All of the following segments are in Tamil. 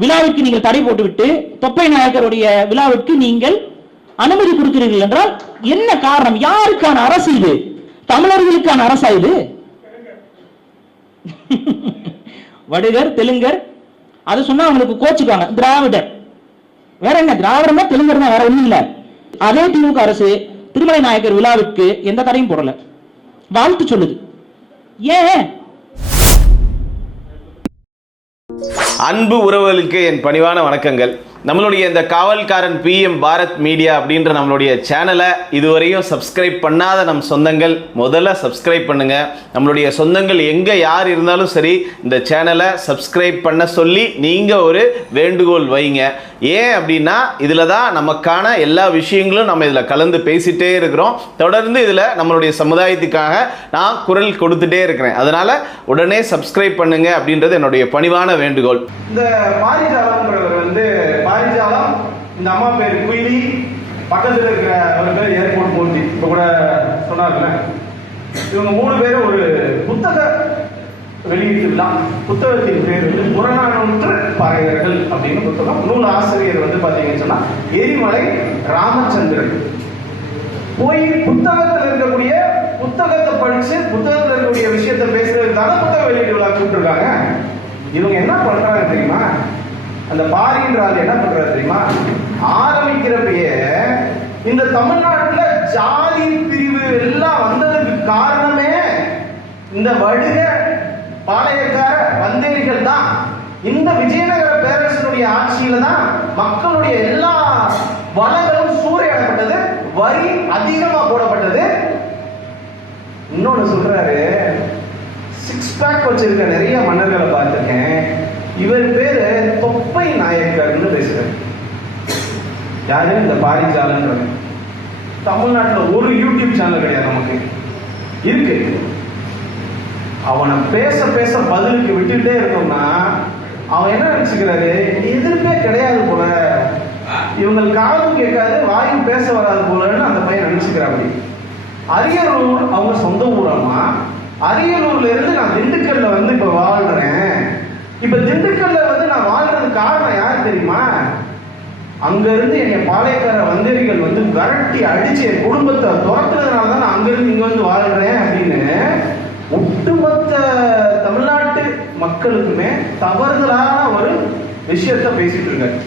விழாவிற்கு நீங்கள் தடை போட்டுவிட்டு தொப்பை நாயக்கருடைய விழாவிற்கு நீங்கள் அனுமதி கொடுக்கிறீர்கள் என்றால் என்ன காரணம்? யாருக்கான அரசு இது? தமிழர்களுக்கான அரசா இது? வடுகர் தெலுங்கர் அது சொன்னா அவங்களுக்கு கோச்சுக்காங்க திராவிடர். வேற என்ன? திராவிடமா தெலுங்கர் தான் வேற ஒண்ணும் இல்ல. அதே திமுக அரசு திருமலை நாயக்கர் விழாவிற்கு எந்த தடையும் போடல. வாழ்த்து சொல்லுது. ஏன்? அன்பு உறவுகளுக்கு என் பணிவான வணக்கங்கள். நம்மளுடைய இந்த காவல்காரன் பிஎம் பாரத் மீடியா அப்படின்ற நம்மளுடைய சேனலை இதுவரையும் சப்ஸ்கிரைப் பண்ணாத நம் சொந்தங்கள் முதல்ல சப்ஸ்கிரைப் பண்ணுங்க. நம்மளுடைய சொந்தங்கள் எங்கே யார் இருந்தாலும் சரி இந்த சேனலை சப்ஸ்கிரைப் பண்ண சொல்லி நீங்கள் ஒரு வேண்டுகோள் வைங்க. ஏன் அப்படின்னா இதில் தான் நமக்கான எல்லா விஷயங்களும் நம்ம இதில் கலந்து பேசிட்டே இருக்கிறோம். தொடர்ந்து இதில் நம்மளுடைய சமுதாயத்துக்காக நான் குரல் கொடுத்துட்டே இருக்கிறேன். அதனால் உடனே சப்ஸ்கிரைப் பண்ணுங்க அப்படின்றது என்னுடைய பணிவான வேண்டுகோள். இந்த பாரிஜாலம்ன்றவர் இந்த அம்மா பேர் குயிலி. பக்கத்தில் இருக்கிற அவர் பேர் ஏர்போர்ட் மூர்த்தி. இப்ப கூட சொன்னார்ல இவங்க மூணு பேரும் ஒரு புத்தக வெளியீட்டு விழா புத்தகத்தின் பேர் வந்து புறநானூற்று பறையர்கள் அப்படின்னு புத்தகம். நூல் ஆசிரியர் வந்து பாத்தீங்கன்னு சொன்னா எரிமலை ராமச்சந்திரன். போய் புத்தகத்தில் இருக்கக்கூடிய புத்தகத்தை படிச்சு புத்தகத்தில் இருக்கக்கூடிய விஷயத்தை பேசுறதுக்காக புத்தக வெளியீடுகளாக விழா கூப்பிட்டுருக்காங்க. இவங்க என்ன பண்றாங்க தெரியுமா? அந்த பாரின்ற என்ன பண்றாரு தெரியுமா? ஆரம்பிக்கிறப்பயே இந்த தமிழ்நாட்டுல ஜாதி பிரிவு எல்லாம் வந்ததுக்கு காரணமே இந்த வடுக பாளையக்கார வந்தேரிகள் தான். இந்த விஜயநகர பேரரசனுடைய ஆட்சியில தான் மக்களுடைய எல்லா வளங்களும் சூறையாடப்பட்டது வரி அதிகமா போடப்பட்டது. இன்னொன்னு சொல்றாரு சிக்ஸ் பேக் வச்சிருக்க நிறைய மன்னர்களை பார்த்திருக்கேன். இவர் பேரு தொப்பை நாயக்கர்னு பேசுறாரு யாரு? இந்த பாரிஜாலன்றவர் தமிழ்நாட்டில் ஒரு யூடியூப் சேனல் கிடையாது நமக்கு. இருக்கு. அவனை பேச பேச பதிலுக்கு விட்டுட்டே இருக்கோம்னா அவன் என்ன நினைச்சுக்கிறாரு? எதிர்ப்பே கிடையாது போல. இவங்க காதும் கேட்காது வாயும் பேச வராது போலன்னு அந்த பையன் நினைச்சுக்கிறாங்க அரியலூர் அவங்க சொந்த ஊராமா அரியலூர்ல இருந்து நான் திண்டுக்கல்ல வந்து இப்ப வாழ்றேன். இப்ப திண்டுக்கல்ல வந்து நான் வாழ்றதுக்கு காரணம் யார் தெரியுமா? அங்கிருந்து என்னை பாளையக்கார வந்தேரிகள் வந்து விரட்டி அடிச்சு என் குடும்பத்தை துரத்துறதுனால தான் நான் அங்கிருந்து இங்க வந்து வாழ்றேன் அப்படின்னு ஒட்டுமொத்த தமிழ்நாட்டு மக்களுக்குமே தவறுதலான ஒரு விஷயத்த பேசிட்டு இருக்காரு.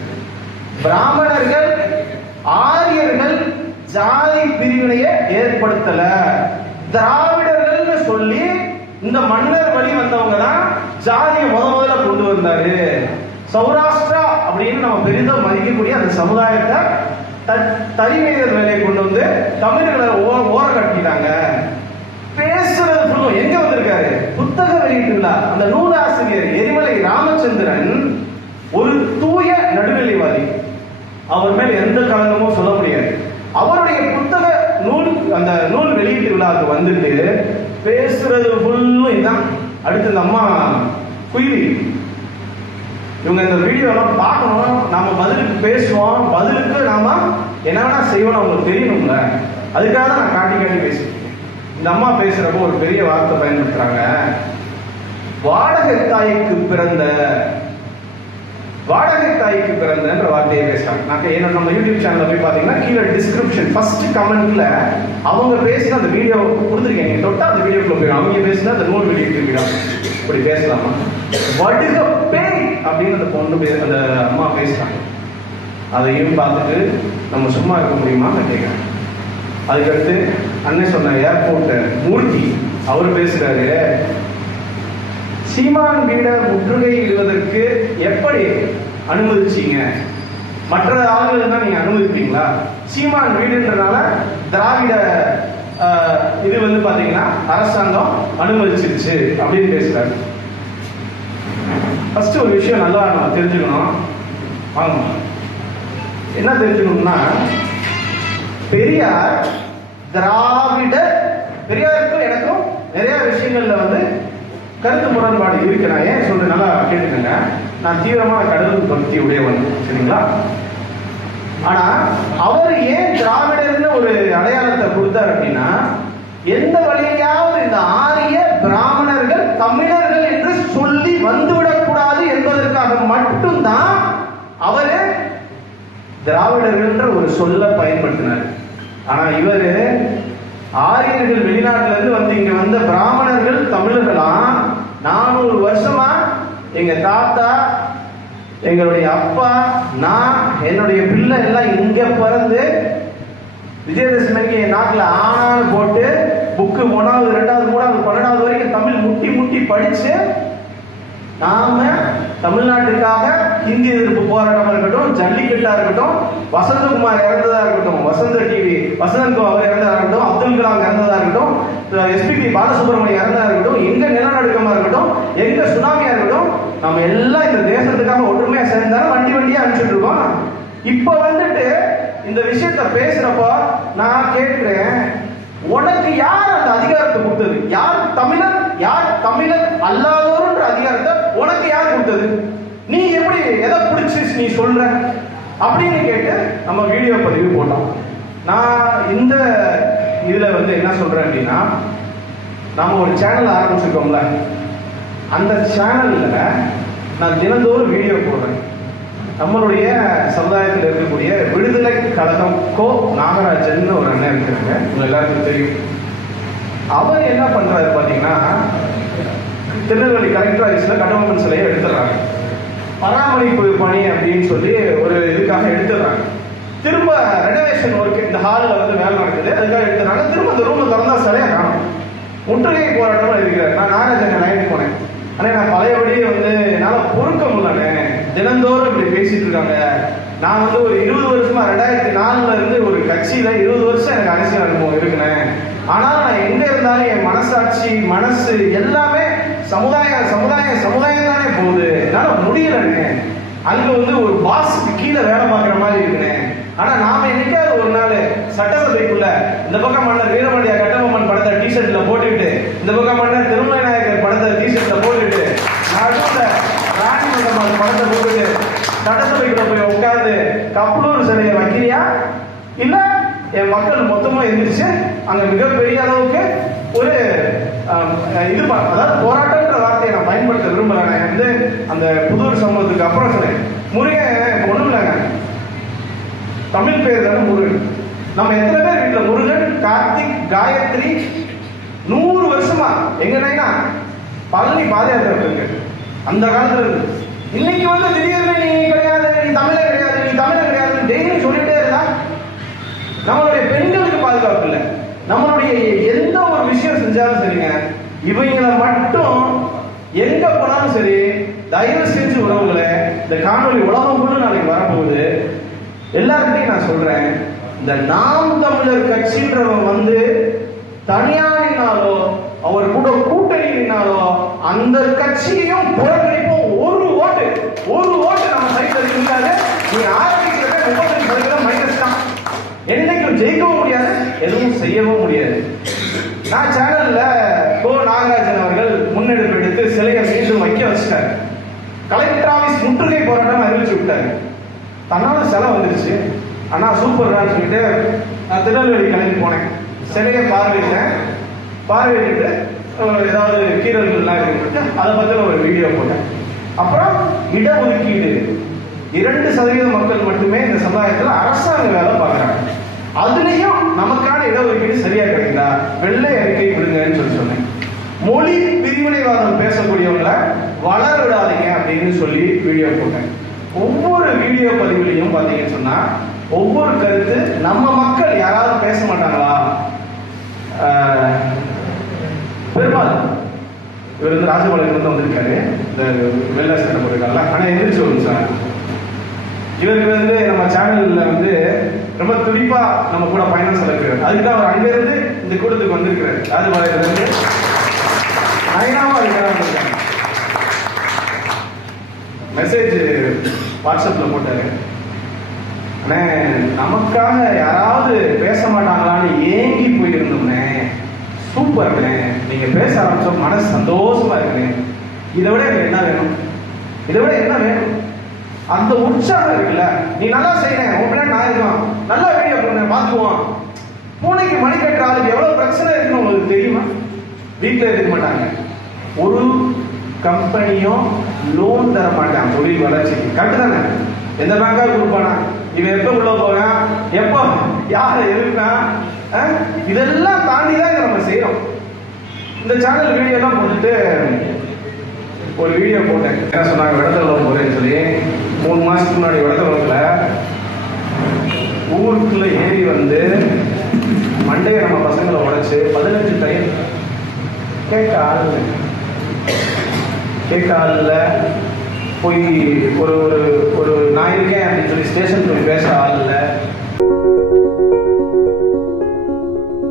பிராமணர்கள் ஆரியர்கள் ஜாதி பிரிவினையை ஏற்படுத்தல. திராவிடர்கள்னு சொல்லி இந்த மன்னர் வழி வந்தவங்க தான் ஜாதியை முத முதல்ல கொண்டு வந்தாரு. சௌராஷ்டிரா அப்படின்னு நம்ம பெரிதும் மதிக்கக்கூடிய அந்த சமுதாயத்தை த- தரிமையர் வேலையை கொண்டு வந்து தமிழர்களை ஓ- ஓர கட்டிட்டாங்க. பேசுறது ஃபுல்லும் எங்க வந்திருக்காரு? புத்தக வெளியீட்டு விழா அந்த நூலாசிரியர் எரிமலை ராமச்சந்திரன் ஒரு தூய நடுநிலைவாதி அவர் மேல் எந்த களங்கமும் சொல்ல முடியாது. அவருடைய புத்தக நூல் அந்த நூல் வெளியீட்டு விழாவுக்கு வந்துட்டு பேசுறது ஃபுல்லும் இதுதான். அடுத்து இந்த அம்மா குயிலி. இவங்க இந்த வீடியோலாம் பார்க்கணும் நாம பதிலுக்கு பேசுவோம். பதிலுக்கு நாம என்ன வேணா செய்வோம் அவங்களுக்கு தெரியணும்ல. அதுக்காக தான் நான் காட்டி காட்டி பேசிட்டு இந்த அம்மா பேசுறப்போ ஒரு பெரிய வார்த்தை பயன்படுத்துறாங்க. வாடகை தாய்க்கு பிறந்த வாடகை தாய்க்கு பிறந்தன்ற வார்த்தையை பேசுறாங்க. நான் என்ன நம்ம யூடியூப் சேனல்ல போய் பாத்தீங்கன்னா கீழே டிஸ்கிரிப்ஷன் ஃபர்ஸ்ட் கமெண்ட்ல அவங்க பேசின அந்த வீடியோ கொடுத்துருக்கேன் தொட்டா அந்த வீடியோக்குள்ள போயிடும். அவங்க பேசினா அந்த நூல் வீடியோ திரும்பிடும். இப்படி பேசலாமா? வடுக பேய் அப்படின்னு அந்த பொண்ணு பேர் அந்த அம்மா பேசுறாங்க. அதையும் பார்த்துட்டு நம்ம சும்மா இருக்க முடியுமான்னு கேட்குறேன் அதுக்கடுத்து அண்ணன் சொன்ன ஏர்போர்ட் மூர்த்தி அவர் பேசுறாரு. சீமான் வீட முற்றுகையிடுவதற்கு எப்படி அனுமதிச்சீங்க? மற்ற ஆளுநர் தான் நீங்க அனுமதிப்பீங்களா? சீமான் வீடுன்றனால திராவிட இது வந்து பாத்தீங்கன்னா அரசாங்கம் அனுமதிச்சிருச்சு அப்படின்னு பேசுறாரு. ஃபர்ஸ்ட் ஒரு விஷயம் நல்லா நம்ம தெரிஞ்சுக்கணும். வாங்க. என்ன தெரிஞ்சுக்கணும்னா பெரியார் திராவிட பெரியாருக்கும் எனக்கும் நிறைய விஷயங்கள்ல வந்து கருத்து முரண்பாடு இருக்கு. நான் ஏன் சொல்றேன்? நல்லா கேட்டுக்கங்க. நான் தீவிரமான கடவுள் பக்தி உடையவன் சரிங்களா? ஆனா அவர் ஏன் திராவிடர்னு ஒரு அடையாளத்தை கொடுத்தார் அப்படின்னா எந்த வழியாவது இந்த ஆரிய பிராமணர்கள் தமிழர்கள் என்று சொல்லி திராவிடர்கள்ன்ற ஒரு சொல்ல பயன்படுத்தினார். ஆனா இவரு ஆரியர்கள் வெளிநாட்டுல இருந்து வந்து இங்க வந்த பிராமணர்கள் தமிழர்களாம் நானூறு வருஷமா எங்க தாத்தா எங்களுடைய அப்பா நான் என்னுடைய பிள்ளை எல்லாம் இங்க பிறந்து விஜயதசமிக்கு என் நாட்டில் ஆனான்னு போட்டு புக்கு ஒன்றாவது ரெண்டாவது மூணாவது பன்னெண்டாவது வரைக்கும் தமிழ் முட்டி முட்டி படிச்சு நாம தமிழ்நாட்டுக்காக ஹிந்தி எதிர்ப்பு போராட்டமா இருக்கட்டும் ஜல்லிக்கட்டா இருக்கட்டும் வசந்தகுமார் இறந்ததா இருக்கட்டும் வசந்த டிவி வசந்தன் அவர் இறந்ததா இருக்கட்டும் அப்துல் கலாம் இறந்ததா இருக்கட்டும் எஸ்பிபி பாலசுப்ரமணியம் இறந்ததா இருக்கட்டும் எங்க நிலநடுக்கமா இருக்கட்டும் எங்க சுனாமியா இருக்கட்டும் நம்ம எல்லாம் இந்த தேசத்துக்காக ஒற்றுமையா சேர்ந்தாலும் வண்டி வண்டியா அனுப்பிச்சுட்டு இருக்கோம். இப்ப வந்துட்டு இந்த விஷயத்த பேசுறப்போ நான் கேட்கிறேன் உனக்கு யார் அந்த அதிகாரத்தை கொடுத்தது? யார் தமிழர்? யார் தமிழர் அல்லாதோருன்ற அதிகாரத்தை உனக்கு யார் கொடுத்தது? எதை பிடிச்சி நீ சொல்ற? அப்படின்னு கேட்டு நம்ம வீடியோ பதிவு போட்டோம். நான் இந்த இதுல வந்து என்ன சொல்றேன் அப்படின்னா நம்ம ஒரு சேனல் ஆரம்பிச்சிருக்கோம்ல. அந்த சேனல்ல நான் தினந்தோறும் வீடியோ போடுறேன். நம்மளுடைய சமுதாயத்தில் இருக்கக்கூடிய விடுதலை கழகம் கோ நாகராஜன் ஒரு அண்ணன் இருக்கிறாங்க உங்க எல்லாருக்கும் தெரியும். அவர் என்ன பண்றாரு பாத்தீங்கன்னா திருநெல்வேலி கலெக்டர் ஆஃபீஸ்ல கட்டபொம்மன் சிலையை எடுத்துடுறாங்க பராமரிப்பு பணி அப்படின்னு சொல்லி ஒரு இதுக்காக எடுத்துடுறாங்க. திரும்ப ரெனோவேஷன் ஒர்க் இந்த ஹாலில் வந்து வேலை நடக்குது. அதுக்காக எடுத்துறாங்க திரும்ப அந்த ரூம் திறந்தா சரியா காணும். முற்றுகை போராட்டம் இருக்கிறார் நான் நாகராஜன் லைனுக்கு போனேன். ஆனால் நான் பழையபடியே வந்து என்னால் பொறுக்க முடியலண்ணே. தினந்தோறும் இப்படி பேசிட்டு இருக்காங்க. நான் வந்து ஒரு இருபது வருஷமா ரெண்டாயிரத்தி நாலுல இருந்து ஒரு கட்சியில இருபது வருஷம் எனக்கு அரசியல் அனுபவம் இருக்குண்ணே. ஆனால் நான் எங்க இருந்தாலும் என் மனசாட்சி மனசு எல்லாமே சமுதாயம் சமுதாயம் சமுதாயம் தானே போகுது. என்னால முடியலண்ணே. அங்க வந்து ஒரு பாஸுக்கு கீழே வேலை பார்க்குற மாதிரி இருக்குண்ணே. ஆனா நாம என்னைக்காவது ஒரு நாள் சட்டசபைக்குள்ள இந்த பக்கம் மன்னர் வீரமணியா கட்டபொம்மன் படத்தை டிஷர்ட்ல போட்டுக்கிட்டு இந்த பக்கம் மன்னர் திருமலை நாயக்கர் படத்தை டிஷர்ட்ல போட்டுக்கிட்டு ராணி மண்டபம் படத்தை போட்டுட்டு சட்டசபைக்குள்ள போய் உட்கார்ந்து கப்பலூர் சிலையை வைக்கிறியா? இல்ல என் மக்கள் மொத்தமா எந்திரிச்சு அங்க மிகப்பெரிய அளவுக்கு ஒரு இது அதாவது போராட்டம் வார்த்தையை நான் பயன்படுத்த விரும்பலை. நான் வந்து அந்த புதூர் சம்பவத்துக்கு அப்புறம் சொன்னேன். முருகன் ஒண்ணும் இல்லைங்க தமிழ் பேர் தானே முருகன். நம்ம எத்தனை பேர் வீட்டில் முருகன் கார்த்திக் காயத்ரி? நூறு வருஷமா. எங்கன்னா பழனி பாதயாத்திரை இருக்கு. அந்த காலத்துல இருந்து. இன்னைக்கு வந்து திடீர்னு நீ கிடையாது நீ தமிழே கிடையாது நீ தமிழே கிடையாது டெய்லி சொல்லிட்டே இருந்தா நம்மளுடைய பெண்களுக்கு பாதுகாப்பு இல்லை. நம்மளுடைய எந்த ஒரு விஷயம் செஞ்சாலும் சரிங்க இவங்களை மட்டும் தயவு செஞ்சு உறவுகளை இந்த காணொலி உலகம் கூட நாளைக்கு வரப்போகுது. எல்லாருக்கிட்டையும் நான் சொல்றேன் இந்த நாம் தமிழர் கட்சின்றவன் வந்து தனியா அவர் கூட கூட்டணியினாலோ அந்த கட்சியையும் புறக்கணிப்போம். ஒரு ஓட்டு ஒரு ஓட்டு நம்ம சைட்ல இருக்காது நீ ஆரம்பிக்கிறத முப்பத்தஞ்சு சதவீதம் மைனஸ் தான். என்னைக்கும் ஜெயிக்கவும் முடியாது எதுவும் செய்யவும் முடியாது. நான் சேனல்ல கோ நாகராஜன் அவர்கள் முன்னெடுப்பு எடுத்து சிலையை மீண்டும் வைக்க வச்சுட்டாரு கலெக்டர் ஆபீஸ் முற்றுகை போராட்டம் அறிவிச்சு விட்டாரு தன்னால சிலை வந்துருச்சு. ஆனால் சூப்பர்டான்னு சொல்லிட்டு நான் திருநெல்வேலி கிளம்பி போனேன். சிலையை பார்வையிட்டேன். பார்வையிட்டு ஏதாவது கீரல்கள்லாம் இருக்கு அதை பற்றின ஒரு வீடியோ போட்டேன். அப்புறம் இடஒதுக்கீடு. இரண்டு சதவீத மக்கள் மட்டுமே இந்த சமுதாயத்தில் அரசாங்க வேலை பார்க்குறாங்க. அதுலேயும் நமக்கான இடஒதுக்கீடு சரியா கிடைக்குதா? வெள்ளை அறிக்கை விடுங்கன்னு சொல்லி சொன்னேன். மொழி பிரிவினைவாதம் பேசக்கூடியவங்களை வளர விடாதீங்க அப்படின்னு சொல்லி வீடியோ போட்டேன். ஒவ்வொரு வீடியோ பதிவுலையும் பார்த்தீங்கன்னு சொன்னா ஒவ்வொரு கருத்து நம்ம மக்கள் யாராவது பேச மாட்டாங்களா? பெருமாள் இவர் வந்து ராஜபாளையம் வந்து வந்திருக்காரு. இந்த வெள்ளை சட்டை போட்டிருக்காருல ஆனா எந்திரிச்சு வரும் சார். இவருக்கு வந்து நம்ம சேனல்ல வந்து ரொம்ப துடிப்பா நம்ம கூட பயணம் செலக்கிறார் அதுக்காக அவர் அங்கிருந்து இந்த கூட்டத்துக்கு வந்திருக்கிறார். ராஜபாளையத்துல இருந்து நயனாவும் அதுக்காக மெசேஜ் வாட்ஸ்அப்பில் போட்டாரு. அண்ணே நமக்காக யாராவது பேச மாட்டாங்களான்னு ஏங்கி போயிருந்தோம்னே. சூப்பர்ண்ணே நீங்க பேச ஆரம்பிச்சோம் மனசு சந்தோஷமா இருக்குண்ணே. இதை விட எனக்கு என்ன வேணும்? இதை விட என்ன வேணும்? அந்த உற்சாகம் இருக்குல்ல? நீ நல்லா செய்யணும் உன் பின்னாடி நான் இருக்கலாம் நல்லா வீடியோ பண்ண பார்த்துக்குவான் பூனைக்கு மணி கட்டுற ஆளுக்கு எவ்வளவு பிரச்சனை இருக்குன்னு உங்களுக்கு தெரியுமா? வீட்டில் இருக்க மாட்டாங்க. ஒரு கம்பெனியும் லோன் தர மாட்டான் தொழில் வளர்ச்சிக்கு. கரெக்டு தானே? எந்த பேங்கா கொடுப்பானா? இவன் எப்ப உள்ள போறான் எப்போ? யார் எதிர்க்கான் இதெல்லாம் தாண்டி தான் இதை நம்ம செய்யறோம் இந்த சேனல் வீடியோ எல்லாம் போட்டுட்டு ஒரு வீடியோ போட்டேன். என்ன சொன்னாங்க? விடத்தல போறேன்னு சொல்லி. மூணு மாசத்துக்கு முன்னாடி விடத்தலத்துல ஊருக்குள்ள ஏறி வந்து மண்டையை நம்ம பசங்களை உடைச்சு பதினஞ்சு டைம் கேட்க ஆளுங்க. இல்லை. போய் ஒரு ஒரு ஒரு நான் இருக்கேன் அப்படின்னு சொல்லி ஸ்டேஷன் போய் பேச ஆள் இல்லை